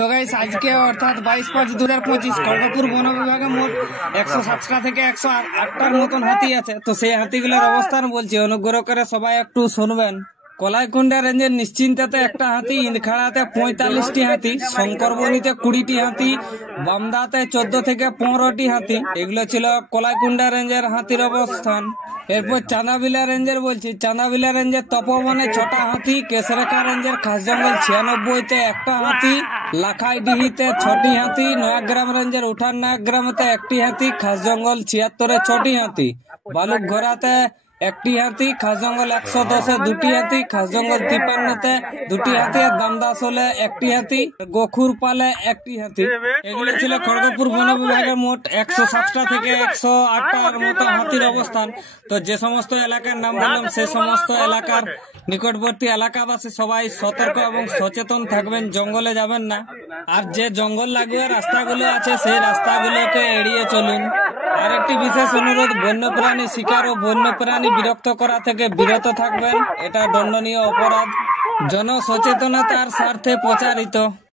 তো গাইস আজকে অর্থাৎ 22/5/2025 খড়গপুর বন বিভাগে মোট 107টা থেকে 108টার মতন হাতি আছে। তো সেই হাতিগুলোর অবস্থান বলছি, অনুগ্রহ করে সবাই একটু শুনবেন। কলাইকুণ্ডা রেঞ্জের নিশ্চিন্তাতে একটা হাতি, ইন্দখাড়াতে 45টি হাতি, শঙ্করবনিতে 20টি হাতি, বামদাতে 14 থেকে 15টি হাতি। এগুলো ছিল কলাইকুণ্ডা রেঞ্জের হাতির অবস্থান। এরপর চাঁদাবিলা রেঞ্জের বলছি, চাঁদাবিলা রেঞ্জের তপবনে 6টা হাতি, কেশরেখা রেঞ্জের খাস জঙ্গল 96তে একটা হাতি, লাখাইডিহিতে 6টি হাতি, নয়াগ্রাম রেঞ্জের উঠান নয়াগ্রামতে 1টি হাতি, খাস জঙ্গল 76-এ 6টি হাতি, বালুকঘোড়াতে 1টি হাতি, খাস জঙ্গল 110-এ 2টি হাতি, খাস জঙ্গল 53-তে 2টি হাতি, আর দামদাসলে 1টি হাতি, গোখুরপালে 1টি হাতি। এগুলো ছিল খড়গপুর বন বিভাগের মোট 107টা থেকে 108টার মতো হাতির অবস্থান। তো যে সমস্ত এলাকার নাম বললাম সে সমস্ত এলাকার নিকটবর্তী এলাকাবাসী সবাই সতর্ক এবং সচেতন থাকবেন, জঙ্গলে যাবেন না। আর যে জঙ্গল লাগোয়া রাস্তাগুলো আছে সেই রাস্তাগুলোকে এড়িয়ে চলুন। আর একটি বিশেষ অনুরোধ, বন্যপ্রাণী শিকার ও বন্যপ্রাণী বিরক্ত করা থেকে বিরত থাকবেন, এটা দণ্ডনীয় অপরাধ। জনসচেতনতার স্বার্থে প্রচারিত।